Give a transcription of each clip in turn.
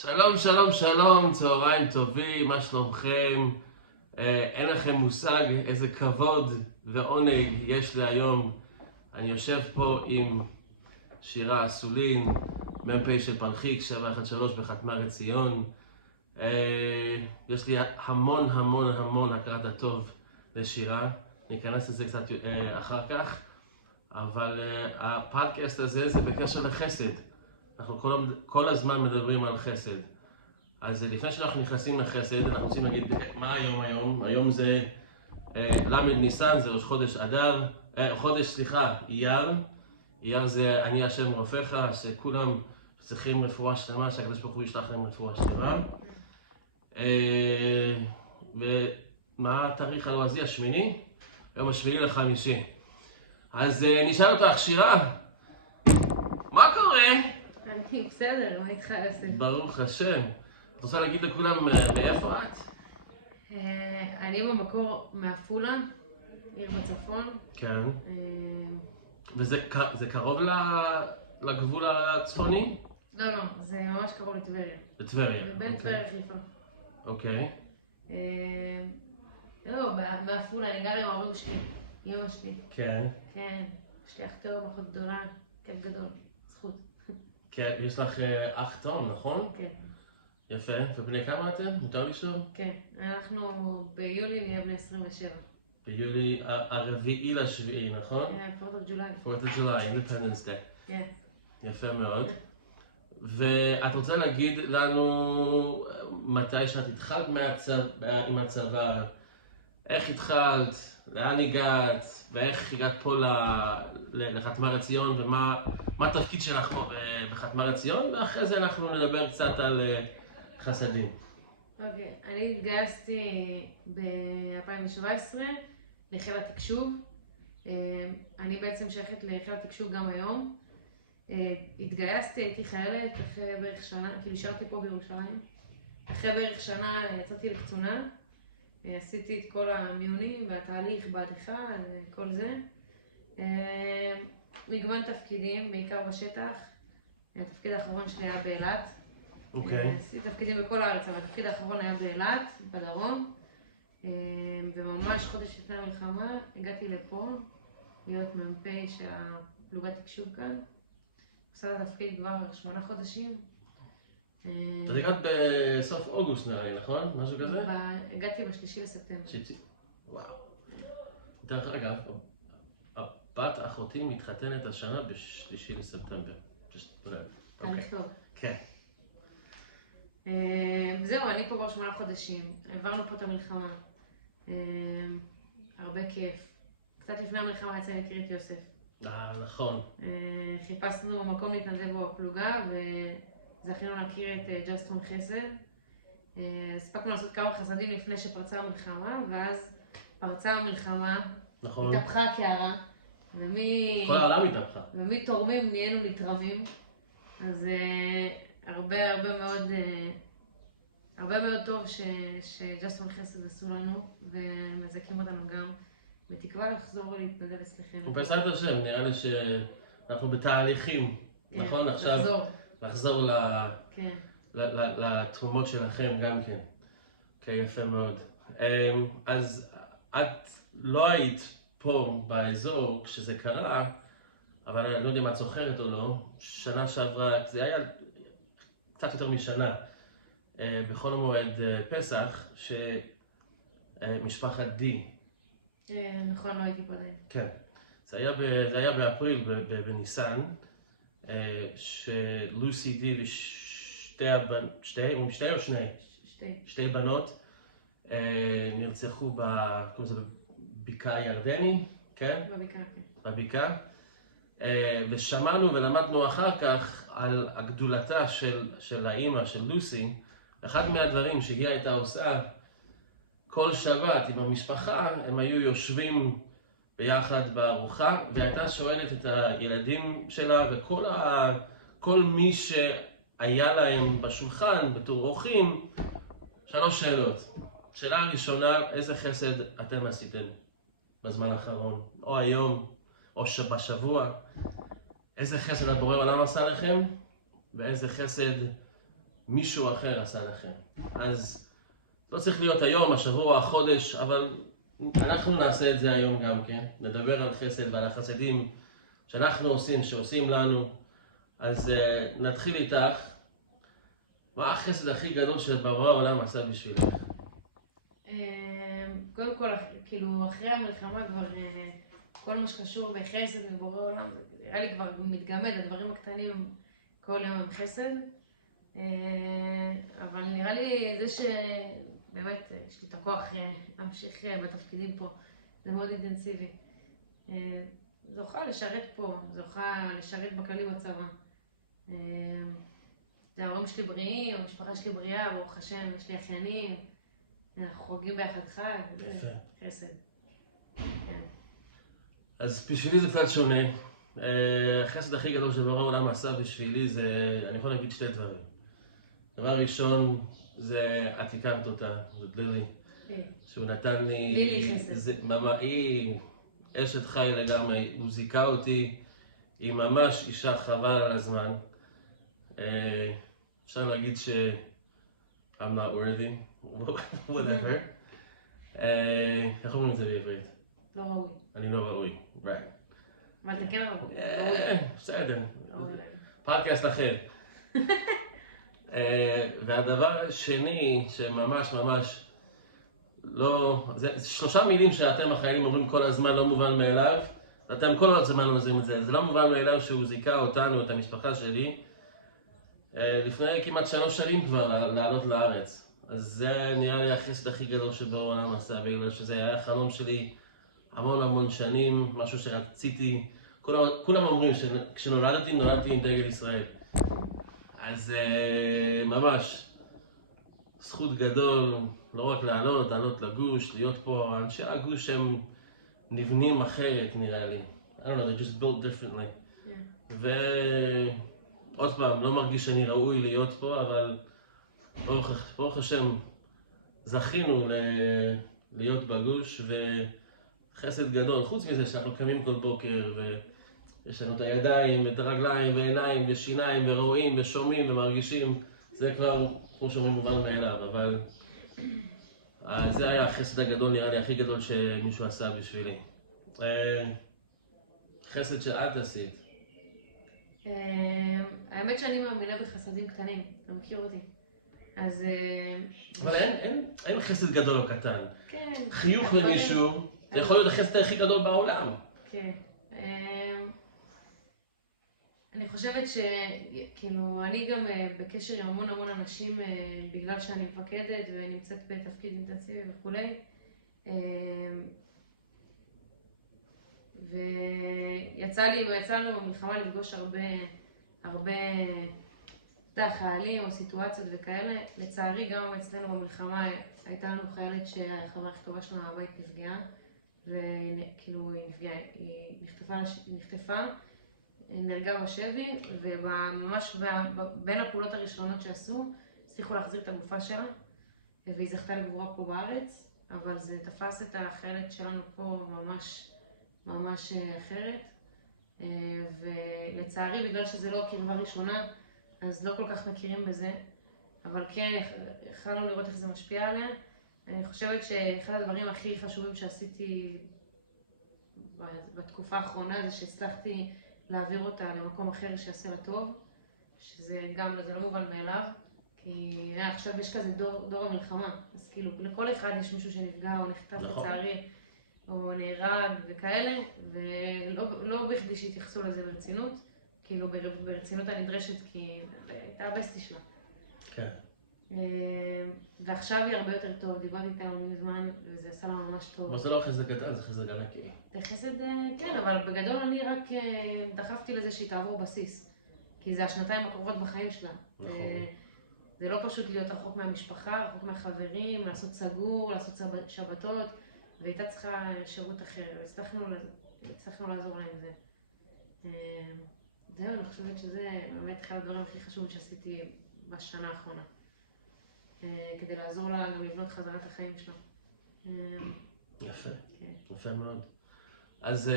שלום, שלום, שלום, צהריים טובים, מה שלומכם? אין לכם מושג איזה כבוד ועונג יש לי היום. אני יושב פה עם שירה אסולין, מ"פ של פלחיק 713 בחתמר עציון. יש לי המון המון המון הכרת הטוב לשירה, אני אכנס לזה קצת אחר כך, אבל הפודקאסט הזה זה בקשר לחסד. אנחנו כל הזמן מדברים על חסד. אז לפני שאנחנו נכנסים לחסד, אנחנו רוצים להגיד מה היום? היום זה למד ניסן, זה ראש חודש אדר, אייר. אייר זה אני השם רופאך, שכולם צריכים רפואה שלמה, שהקדוש ברוך הוא ישלח להם רפואה שלמה. ומה התאריך הלועזי? השמיני? יום השמיני לחמישי. אז נשאל אותך, שירה, מה קורה? אני בסדר, מה איתך יוסף? ברוך השם. את רוצה להגיד לכולם מאיפה את? אני במקור מעפולה, עיר בצפון. כן. וזה קרוב לגבול הצפוני? לא, זה ממש קרוב לטבריה. לטבריה. בין טבריה חיפה. אוקיי. לא, מעפולה, אני גרה עם ההורים שלי, אמא שלי. כן. כן, יש לי אח תאום, אחות גדולה, כיף גדול, זכות. כן, יש לך אח תאום, נכון? כן. יפה. ובני כמה אתם? מותר לשאול? כן, אנחנו ביולי נהיה בני 27. ביולי הרביעי לשביעי, נכון? 4th of July. 4th of July, Independence Day. כן. יפה מאוד. ואת רוצה להגיד לנו מתי שאת התחלת עם הצבא, איך התחלת, לאן הגעת, ואיך הגעת פה לחתמר עציון, ומה התפקיד שלך פה בחתמר עציון, ואחרי זה אנחנו נדבר קצת על חסדים. אוקיי, אני התגייסתי ב-2017 לחיל התקשוב. אני בעצם שייכת לחיל התקשוב גם היום. התגייסתי, הייתי חיילת אחרי בערך שנה, כאילו נשארתי פה בירושלים. אחרי בערך שנה יצאתי לקצונה, עשיתי את כל המיונים והתהליך בעריכה וכל זה. מגוון תפקידים, בעיקר בשטח. התפקיד האחרון שלי היה באילת. אוקיי. עשיתי תפקידים בכל הארץ, אבל התפקיד האחרון היה באילת, בדרום. וממש חודש לפני המלחמה הגעתי לפה, להיות מ"פ של הפלוגת תקשוב כאן. עושה את התפקיד כבר 8 חודשים. את הגעת בסוף אוגוסט נראה לי, נכון? משהו כזה? הגעתי ב3 לספטמבר. וואו. דרך אגב, הבת אחותי מתחתנת השנה ב3 לספטמבר. תהליך טוב. כן. זהו, אני פה כבר 8 חודשים. עברנו פה את המלחמה. הרבה כיף. קצת לפני המלחמה יצא להכיר את יוסף. נכון. חיפשנו מקום להתנדב בו בפלוגה וזכינו להכיר את ג'סטון חסד. הספקנו לעשות כמה חסדים לפני שפרצה המלחמה, ואז פרצה המלחמה, נכון. התהפכה הקערה, כל העולם התהפכה. ומתורמים נהיינו נתרבים. אז הרבה מאוד טוב שג'סטון חסד עשו לנו, ומזכים אותנו גם. בתקווה לחזור ולהתנדב אצלכם. ובעזרת השם, נראה לי שאנחנו בתהליכים, נכון? עכשיו לחזור לתרומות שלכם גם כן. כן, יפה מאוד. אז את לא היית פה באזור כשזה קרה, אבל אני לא יודע אם את זוכרת או לא, שנה שעברה, זה היה קצת יותר משנה, בכל המועד פסח, שמשפחת די, נכון, לא הייתי פה עדיין. כן, זה היה באפריל בניסן, שלוסי די שתי בנות נרצחו בבקעה ירדני, כן? בבקעה, כן. בבקעה, ושמענו ולמדנו אחר כך על הגדולתה של האימא, של לוסי. אחד מהדברים שהיא הייתה עושה, כל שבת עם המשפחה, הם היו יושבים ביחד בארוחה, והייתה שואלת את הילדים שלה וכל מי שהיה להם בשולחן בתור אורחים, 3 שאלות. שאלה הראשונה, איזה חסד אתם עשיתם בזמן האחרון, או היום, או בשבוע? איזה חסד הבורא עולם עשה לכם, ואיזה חסד מישהו אחר עשה לכם. אז לא צריך להיות היום, השבוע, החודש, אבל אנחנו נעשה את זה היום גם כן. נדבר על חסד ועל החסדים שאנחנו עושים, שעושים לנו. אז נתחיל איתך. מה החסד הכי גדול שבורא העולם עשה בשבילך? קודם כל, כאילו, אחרי המלחמה כבר כל מה שקשור בחסד ובורא עולם, נראה לי כבר מתגמד, הדברים הקטנים כל יום הם חסד. אבל נראה לי זה שבאמת יש לי את הכוח להמשיך בתפקידים פה, זה מאוד אינטנסיבי. זוכה לשרת פה, זוכה לשרת בכללי בצבא. ההורים שלי בריאים, המשפחה שלי בריאה, ברוך השם, יש לי אחיינים, אנחנו חוגגים ביחד חג, זה חסד. כן. אז בשבילי זה קצת שונה. החסד הכי גדול שבורא העולם עשה בשבילי זה, אני יכול להגיד שתי דברים. דבר ראשון, זה את הכרת אותה, זאת לילי, שהוא נתן לי... לילי חסד. היא אשת חי לגמרי, הוא זיכה אותי, היא ממש אישה חבל על הזמן. אפשר להגיד ש... I'm not worthy, whatever. איך אומרים את זה בעברית? לא ראוי. אני לא ראוי, right. אבל אתה כן ראוי. בסדר, פודקאסט אחר. והדבר השני שממש ממש לא, זה 3 מילים שאתם החיילים אומרים כל הזמן לא מובן מאליו, ואתם כל הזמן אומרים את זה, זה לא מובן מאליו שהוא זיכה אותנו, את המשפחה שלי, לפני כמעט 3 שנים כבר לעלות לארץ. אז זה נראה לי החסד הכי גדול שבעולם עשה, בגלל שזה היה חלום שלי המון שנים, משהו שרציתי, כולם אומרים שכשנולדתי, נולדתי עם דגל ישראל. אז ממש זכות גדול, לא רק לעלות לגוש, להיות פה, אנשי הגוש הם נבנים אחרת נראה לי. I don't know, they're just built differently. ועוד פעם, לא מרגיש שאני ראוי להיות פה, אבל ברוך השם, זכינו להיות בגוש, וחסד גדול. חוץ מזה שאנחנו קמים כל בוקר, ויש לנו את הידיים, את הרגליים, ועיניים, ושיניים, ורואים, ושומעים, ומרגישים, זה כבר, כמו שאומרים, מובן מאליו, אבל זה היה החסד הגדול, נראה לי, הכי גדול שמישהו עשה בשבילי. חסד שאת עשית. האמת שאני מאמינה בחסדים קטנים, אתה מכיר אותי. אז... אבל אין חסד גדול או קטן. כן. חיוך למישהו, זה יכול להיות החסד הכי גדול בעולם. כן. אני חושבת שכאילו, אני גם בקשר עם המון אנשים בגלל שאני מפקדת ונמצאת בתפקיד אינטנסיבי וכולי. ויצא לנו במלחמה לפגוש הרבה חיילים או סיטואציות וכאלה. לצערי גם אצלנו במלחמה הייתה לנו חיילת שהחברה הכי טובה שלנו מהבית נפגעה, וכאילו היא נחטפה, נהרגה בשבי, וממש בין הפעולות הראשונות שעשו, הצליחו להחזיר את הגופה שלה, והיא זכתה לגבורה פה בארץ, אבל זה תפס את החיילת שלנו פה ממש אחרת, ולצערי בגלל שזה לא קרבה ראשונה, אז לא כל כך מכירים בזה, אבל כן יכולנו לראות איך זה משפיע עליה. אני חושבת שאחד הדברים הכי חשובים שעשיתי בתקופה האחרונה זה שהצלחתי להעביר אותה למקום אחר שיעשה לה טוב, שזה גם זה לא מובן מאליו, כי עכשיו יש כזה דור המלחמה, אז כאילו לכל אחד יש מישהו שנפגע או נחטף לצערי, או נהרג וכאלה, ולא בכדי שהתייחסו לזה ברצינות, כאילו ברצינות הנדרשת, כי הייתה הבסטי שלה. כן. ועכשיו היא הרבה יותר טוב, דיברתי איתה מזמן, וזה עשה לה ממש טוב. אבל זה לא חסד קטן, זה חסד ענקי. זה חסד, כן, אבל בגדול אני רק דחפתי לזה שהיא תעבור בסיס, כי זה השנתיים הקרובות בחיים שלה. נכון. זה לא פשוט להיות רחוק מהמשפחה, רחוק מהחברים, לעשות סגור, לעשות שבתות, והייתה צריכה שירות אחר, והצלחנו לעזור לה עם זה. זהו, אני חושבת שזה באמת אחד הדברים הכי חשובים שעשיתי בשנה האחרונה, כדי לעזור לה גם לבנות חזרה את החיים שלה. יפה, יפה מאוד. אז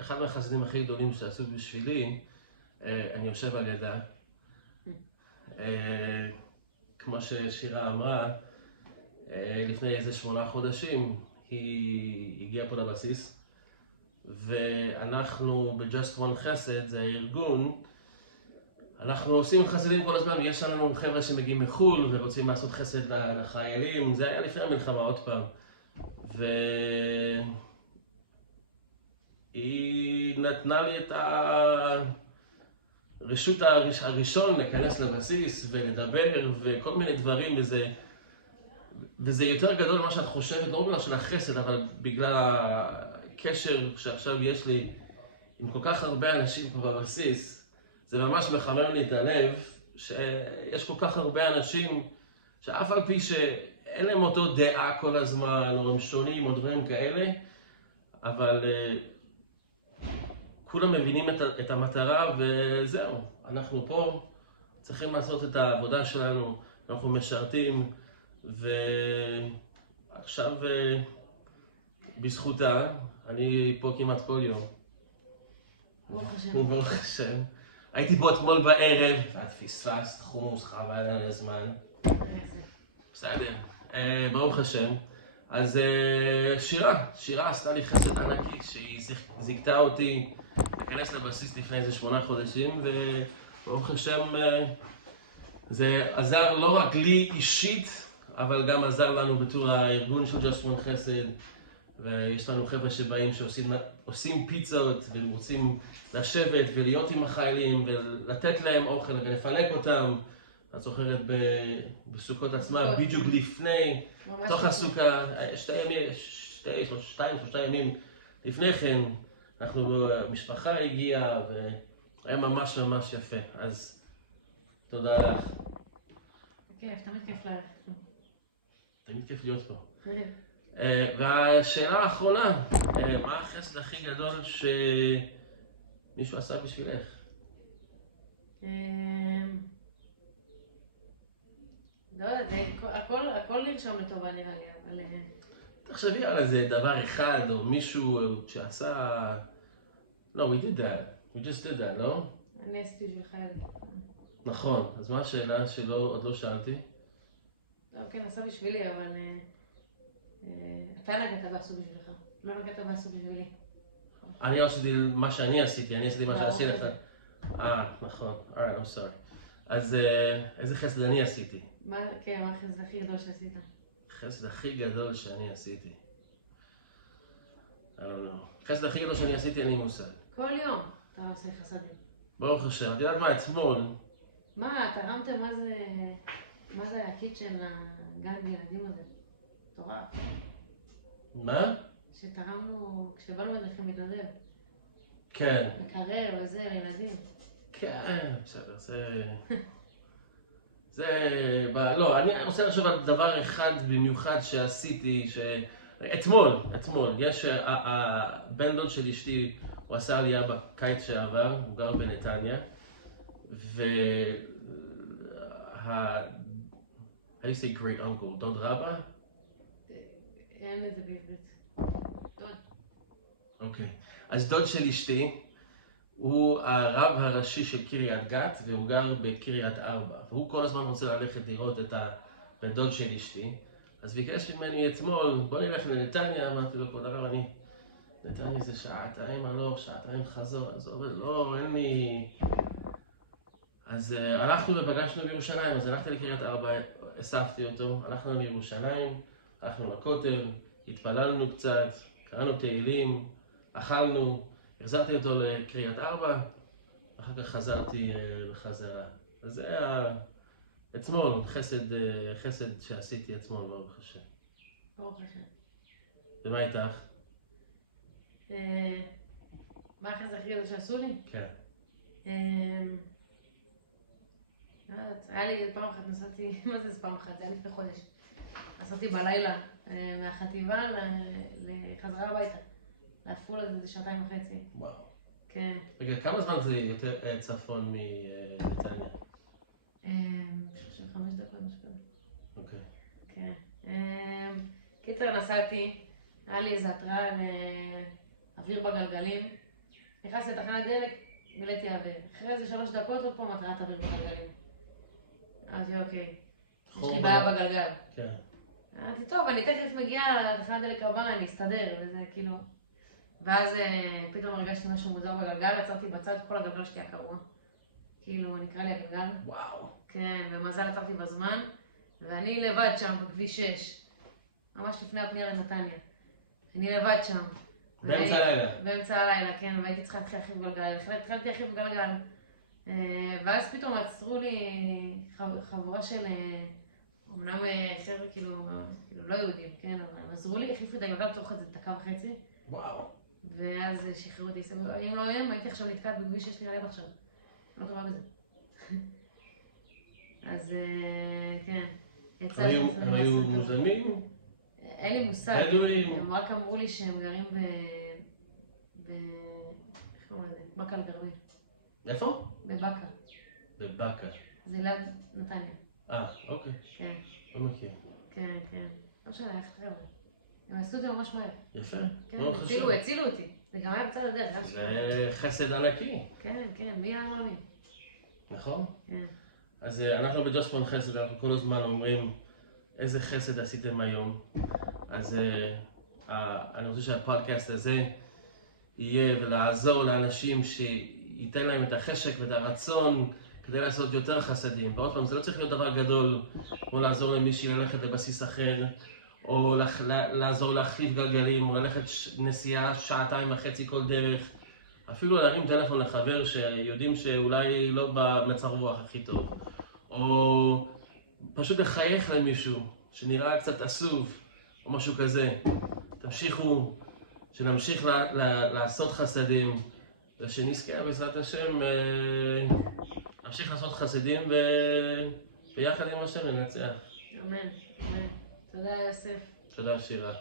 אחד מהחסדים הכי גדולים שעשו בשבילי, אני יושב על ידה. מה ששירה אמרה, לפני איזה 8 חודשים היא הגיעה פה לבסיס, ואנחנו ב-Just One חסד, זה הארגון, אנחנו עושים חסדים כל הזמן, יש לנו חבר'ה שמגיעים מחול ורוצים לעשות חסד לחיילים, זה היה לפני המלחמה עוד פעם. והיא נתנה לי את הרשות הראשון להיכנס לבסיס ולדבר וכל מיני דברים, וזה יותר גדול ממה שאת חושבת, לא בגלל של החסד, אבל בגלל הקשר שעכשיו יש לי עם כל כך הרבה אנשים פה בבסיס. זה ממש מחמם לי את הלב, שיש כל כך הרבה אנשים שאף על פי שאין להם אותו דעה כל הזמן, או הם שונים או דברים כאלה, אבל כולם מבינים את המטרה וזהו. אנחנו פה צריכים לעשות את העבודה שלנו, אנחנו משרתים, ועכשיו בזכותה אני פה כמעט כל יום. ברוך השם. הייתי פה אתמול בערב, ואת פספסת חומוס, חבל על הזמן. בסדר, ברוך השם. אז שירה עשתה לי חסד ענקי, שהיא זיכתה אותי להיכנס לבסיס לפני איזה 8 חודשים, וברוך השם זה עזר לא רק לי אישית, אבל גם עזר לנו בתור הארגון של Just One חסד. ויש לנו חבר'ה שבאים שעושים פיצות ורוצים לשבת ולהיות עם החיילים ולתת להם אוכל ולפנק אותם. את זוכרת בסוכות עצמה, בדיוק לפני, תוך הסוכה, 2-3 ימים לפני כן, המשפחה הגיעה והיה ממש ממש יפה. אז תודה לך. כיף, תמיד כיף לך. תמיד כיף להיות פה. והשאלה האחרונה, מה החסד הכי גדול שמישהו עשה בשבילך? לא יודעת, הכל נרשם לטובה נראה לי, אבל... תחשבי על איזה דבר אחד או מישהו שעשה... No, we did that. We just did that, לא? אני עשיתי בשבילך ילד. נכון, אז מה השאלה שעוד לא שאלתי? לא, כן, עשה בשבילי, אבל... אתה נגעת בעשו בשבילך, לא נגעת בעשו בשבילי. אני עשיתי מה שאני עשיתי, אני עשיתי מה שעשיתי לך. נכון, alright, I'm sorry. אז איזה חסד אני עשיתי? כן, מה החסד הכי גדול שעשית? החסד הכי גדול שאני עשיתי. I don't know. החסד הכי גדול שאני עשיתי, אין לי מושג. כל יום אתה עושה חסדים. ברוך השם, את יודעת מה, אתמול... מה, תרמתם מה זה הקיצ'ן לגן ילדים הזה? מטורף. מה? שתרמנו, כשבאנו אליכם מתנדב. כן. מקרר וזה, לילדים. כן, בסדר, לא, אני רוצה לחשוב על דבר אחד במיוחד שעשיתי, אתמול, יש, הבן דוד של אשתי, הוא עשה עלייה בקיץ שעבר, הוא גר בנתניה, how do you say great uncle? דוד רבא? אין את זה בעברית. דוד. אוקיי. אז דוד של אשתי הוא הרב הראשי של קריית גת, והוא גר בקריית ארבע. והוא כל הזמן רוצה ללכת לראות את הבן דוד של אשתי. אז ביקש ממני אתמול, בוא נלך לנתניה, אמרתי לו, כבוד הרב, נתניה זה שעתיים הלוך, שעתיים חזור, אז הוא אומר, לא, אין לי... אז הלכנו ופגשנו בירושלים, אז הלכתי לקריית ארבע, אספתי אותו, הלכנו לירושלים, הלכנו לכותל, התפללנו קצת, קראנו תהילים, אכלנו, החזרתי אותו לקריית ארבע, אחר כך חזרתי בחזרה. אז זה היה אתמול, חסד שעשיתי אתמול, ברוך השם. ברוך השם. ומה איתך? מה החסד הכי גדול שעשו לי? כן. היה לי פעם אחת נסעתי, מה זה פעם אחת? זה היה לפני חודש. נסעתי בלילה מהחטיבה לחזרה הביתה. לעפולה זה 2.5 שעות. וואו. כן. רגע, כמה זמן זה יותר צפון מנתניה? 35 דקות, משהו כזה. אוקיי. כן. קיצר, נסעתי, היה לי איזה התראה אוויר בגלגלים. נכנסתי לתחנת דלק, מילאתי אוויר. אחרי איזה 3 דקות עוד פעם התראת אוויר בגלגלים. אמרתי, אוקיי. יש לי בעיה בגלגל. כן. אמרתי, טוב, אני תכף מגיעה לתחנת דלק הבאה, אני אסתדר, וזה כאילו... ואז פתאום הרגשתי משהו מוזר בגלגל, עצרתי בצד, כל הגלגל שלי היה קרוע. כאילו, נקרא לי הגלגל. וואו. כן, במזל עצרתי בזמן, ואני לבד שם בכביש 6, ממש לפני הפנייה לנתניה. אני לבד שם. באמצע הלילה. באמצע הלילה, כן, והייתי צריכה להתחיל להחליף גלגל. התחלתי להחליף גלגל. ואז פתאום עצרו לי חבורה של... אמנם חבר'ה כאילו לא יהודים, כן, אבל הם עזרו לי, החליפו את הגלגל תוך איזה דקה וחצי. וואו. ואז שחררו אותי, אם לא הם, הייתי עכשיו נתקעת בכביש שיש לי ליד עכשיו. לא טובה בזה. אז כן, הם היו מוזלמים? אין לי מושג. בדואים? הם רק אמרו לי שהם גרים איך קוראים לזה? באקה אל-גרבייה. איפה? בבאקה. בבאקה. זה ליד נתניה. אוקיי. כן. לא מכיר. כן, כן. לא משנה, איך תראה. הם עשו את זה ממש מהר. יפה. כן, מאוד חשוב. הצילו אותי. זה גם היה בצד הדרך. זה חסד ענקי. כן, כן, מי היה מאמין? נכון? כן. אז אנחנו בג'וספון חסד, אנחנו כל הזמן אומרים איזה חסד עשיתם היום. אז אני רוצה שהפודקאסט הזה יהיה ולעזור לאנשים שייתן להם את החשק ואת הרצון כדי לעשות יותר חסדים. ועוד פעם, זה לא צריך להיות דבר גדול, כמו לעזור למישהי ללכת לבסיס אחר, או לעזור להחליף גלגלים, או ללכת נסיעה 2.5 שעות כל דרך. אפילו להרים טלפון לחבר שיודעים שאולי לא במצב רוח הכי טוב. או פשוט לחייך למישהו שנראה קצת עצוב, או משהו כזה. תמשיכו, שנמשיך לעשות חסדים, ושנזכה בעזרת השם נמשיך לעשות חסדים ביחד עם השם לנצח. אמן, אמן. תודה יוסף. תודה שירה.